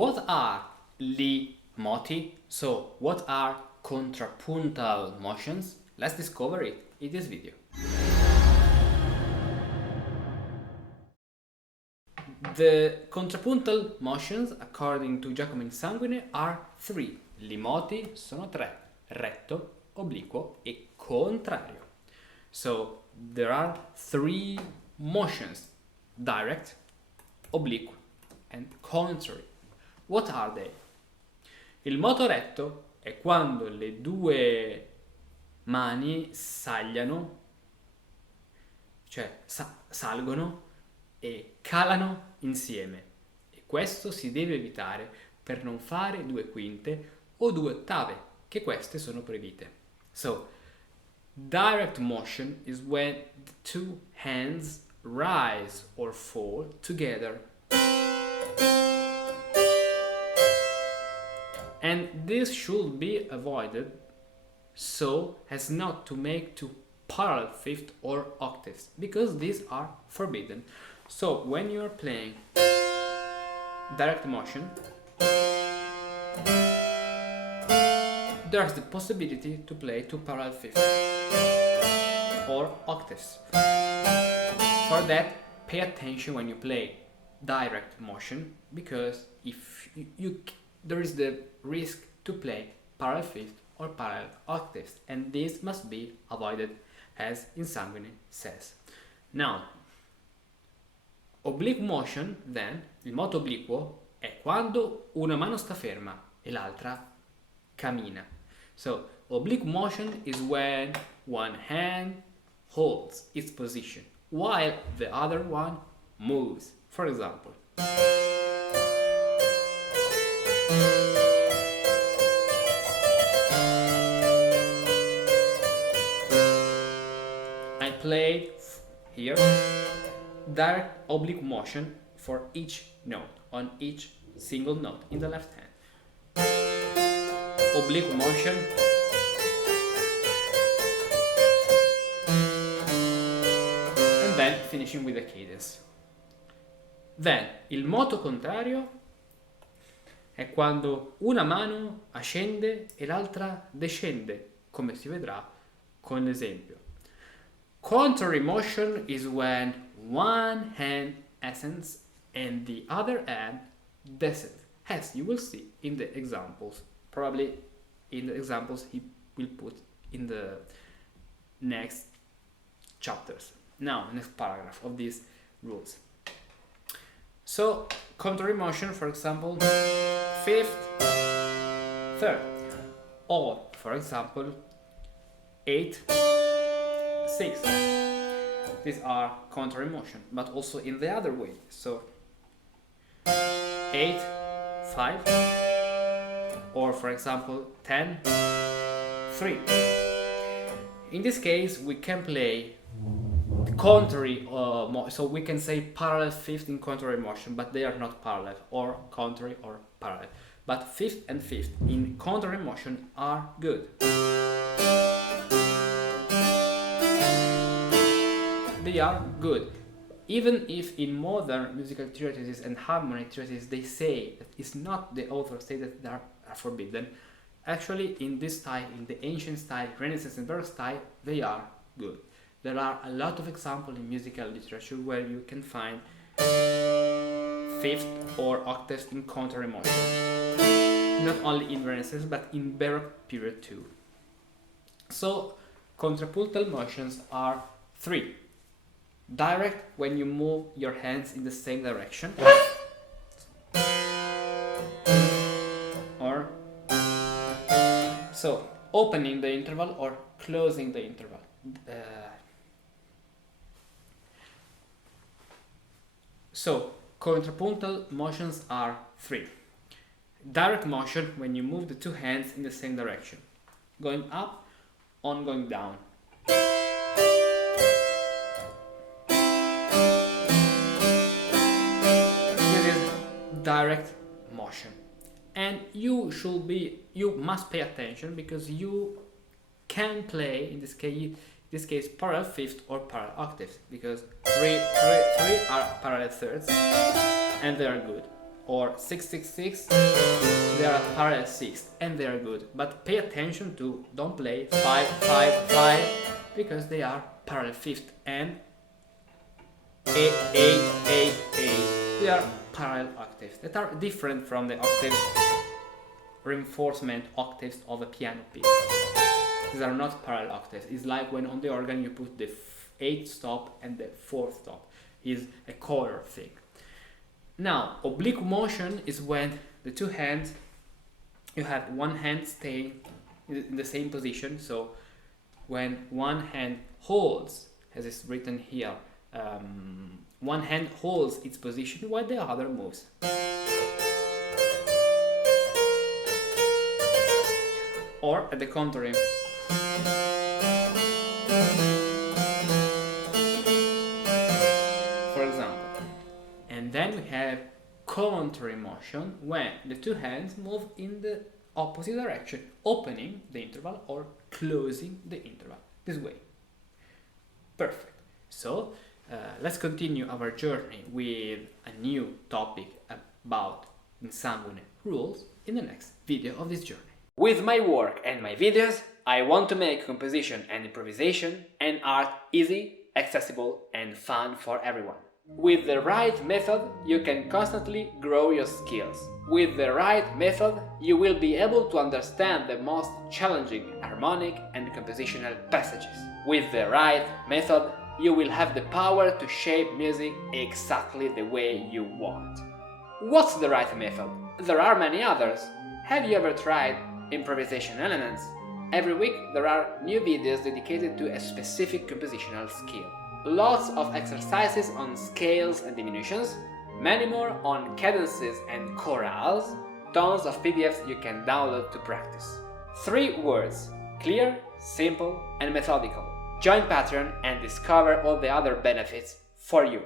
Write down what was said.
what are li moti? So what are contrapuntal motions? Let's discover it in this video. The contrapuntal motions, according to Giacomo Insanguine, are three. Li moti sono tre: retto, obliquo e contrario. So there are three motions: direct, oblique and contrary. What are they? Il moto retto è quando le due mani sagliano, cioè salgono e calano insieme, e questo si deve evitare per non fare due quinte o due ottave, che queste sono proibite. So, direct motion is when the two hands rise or fall together. And this should be avoided so as not to make two parallel fifths or octaves, because these are forbidden. So when you are playing direct motion, there's the possibility to play two parallel fifths or octaves. For that, pay attention when you play direct motion, because if there is the risk to play parallel fifths or parallel octaves, and this must be avoided, as Insanguine says. Now, oblique motion, then, il moto obliquo è quando una mano sta ferma e l'altra cammina. So, oblique motion is when one hand holds its position while the other one moves. For example, I played here direct oblique motion for each note, on each single note in the left hand. Oblique motion, and then finishing with the cadence. Then il moto contrario è quando una mano ascende e l'altra descende, come si vedrà con l'esempio. Contrary motion is when one hand ascends and the other hand descends, as you will see in the examples. Probably in the examples he will put in the next chapters. Now, next paragraph of these rules. So, contrary motion, for example, fifth, third, or, for example, eighth, sixth. These are contrary motion, but also in the other way. So 8, 5, or for example 10, 3. In this case, we can play contrary, so we can say parallel fifth in contrary motion, but they are not parallel, or contrary or parallel. But fifth and fifth in contrary motion are good. They are good, even if in modern musical treatises and harmony treatises they say that it's not the author say that they are forbidden. Actually, in this style, in the ancient style, Renaissance and Baroque style, they are good. There are a lot of examples in musical literature where you can find fifth or octaves in contrary motion. Not only in Renaissance, but in Baroque period too. So, contrapuntal motions are three. Direct, when you move your hands in the same direction, or so opening the interval or closing the interval. So contrapuntal motions are three. Direct motion, when you move the two hands in the same direction, going up, on going down. Direct motion, and you must pay attention, because you can play in this case parallel fifth or parallel octaves, because three are parallel thirds and they are good, or 666, they are parallel sixth and they are good. But pay attention to don't play 5, 5, 5 because they are parallel fifth and 8, 8, 8, 8. They are parallel octaves that are different from the octave reinforcement octaves of a piano piece. These are not parallel octaves. It's like when on the organ you put the 8th stop and the 4th stop. It's a color thing. Now, oblique motion is when the two hands, you have one hand staying in the same position. So when one hand holds, as is written here, one hand holds its position while the other moves. Or at the contrary. For example. And then we have contrary motion when the two hands move in the opposite direction, opening the interval or closing the interval. This way. Perfect. So, let's continue our journey with a new topic about Insanguine rules in the next video of this journey. With my work and my videos, I want to make composition and improvisation and art easy, accessible and fun for everyone. With the right method, you can constantly grow your skills. With the right method, you will be able to understand the most challenging harmonic and compositional passages. With the right method, you will have the power to shape music exactly the way you want. What's the right method? There are many others. Have you ever tried improvisation elements? Every week there are new videos dedicated to a specific compositional skill. Lots of exercises on scales and diminutions, many more on cadences and chorales, tons of PDFs you can download to practice. 3 words: clear, simple and methodical. Join Patreon and discover all the other benefits for you.